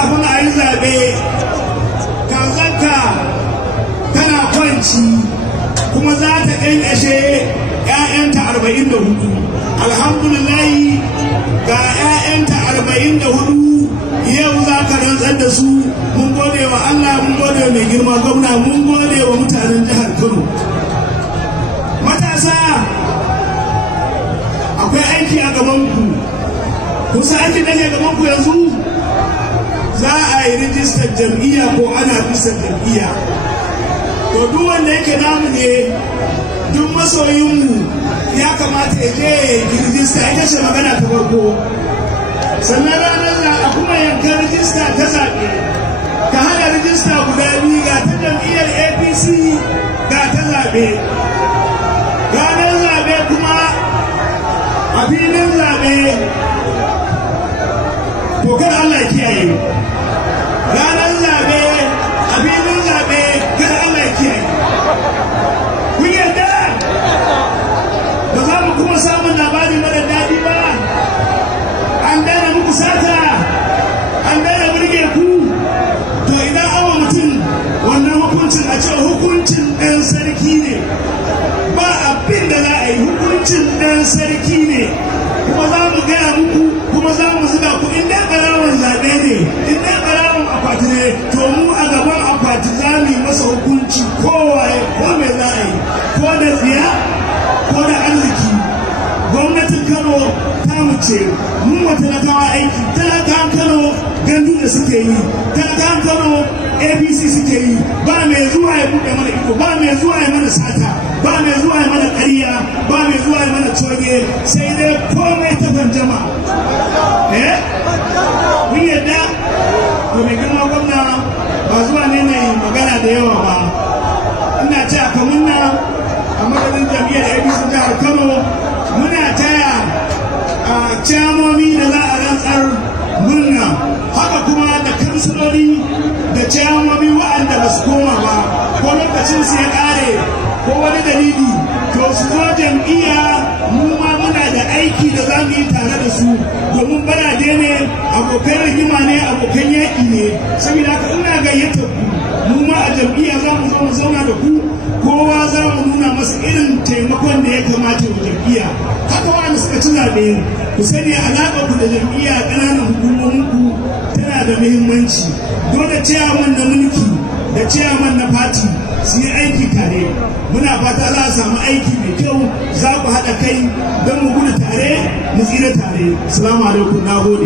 kafin a yi zaɓe kazanka tana kwanci kuma za ta ƙanƙashe 'ya'yanta 44. Alhamdulillahi ga 'ya'yanta 44 yau za ka rantsar da su. Mun gode wa Allah, mun gode wa mai girma gwamna, mun gode wa mutanen jihar Kano. Matasa akwai aiki a gabanku. Kusa aiki da ke gabanku yanzu za a yi rijistar jam'iyya ko ana rijistar jam'iyya. To duk wanda yake namu ne, duk masoyinmu ya kamata ya je rijista, ita ce magana ta farko. Sannan ranar zaɓe kuma yankan rijista ta zaɓe, ka haɗa rijista guda biyu, ga ta jam'iyyar APC ga ta zaɓe. Ranar zaɓe kuma a filin zaɓe, to kada Allah ya kiyaye. Ranar zaɓe a filin zaɓe kada Allah ya kiyaye. Kun yarda ba za mu kuma samun labari mara daɗi ba. An daina muku sata, an daina burge ku. To idan awa mutum wannan hukuncin a ce hukuncin ɗan sarki ne, ba abin da za a yi, hukuncin ɗan sarki ne. Kuma za mu gaya muku, kuma za mu zuga ku. In dai ɓarawon zaɓe ne, in dai ɓarawon akwati ne, to mu a gaban akwati za mu yi masa hukunci kowaye ko me za a yi, ko da tsiya ko da arziki. Gwamnatin Kano ta wuce, mun wa talakawa aiki. Talakawan Kano gandu da suke yi, talakawan Kano APC suke yi. Ba mai zuwa ya buɗe mana ido, ba mai zuwa ya mana sata, ba mai zuwa ya mana ƙarya, ba mai zuwa ya mana coge, sai dai komai ta fanjama. Kun yadda? To mai girma gwamna ba zuwa ne na yi magana da yawa ba. Ina ce a kamunna a madadin jam'iyyar APC jihar Kano, muna taya a ciyamomi da za a rantsar murna, haka kuma da kansiloli da ciyamomi wa'anda ba su koma ba ko lokacin su ya ƙare ko wani dalili, to su zo jam'iyya. Mu ma muna da aiki da za mu yi tare da su, domin barade ne, abokan rigima ne, abokan yaƙi ne. Saboda haka ina gayyata ku, mu ma a jam'iyya za mu zo mu zauna da ku, kowa za mu nuna masa irin taimakon da ya kamata wa jam'iyya. Haka wa'anda suka ci zaɓe, ku sani alaƙar ku da jam'iyya, ƙananan hukumominku tana da muhimmanci. Dole ciyaman na mulki da ciyaman na fati su yi aiki tare. Muna fata za a samu aiki mai kyau, za ku haɗa kai don mu gudu tare, mu tsira tare. Assalamu alaikum, na gode.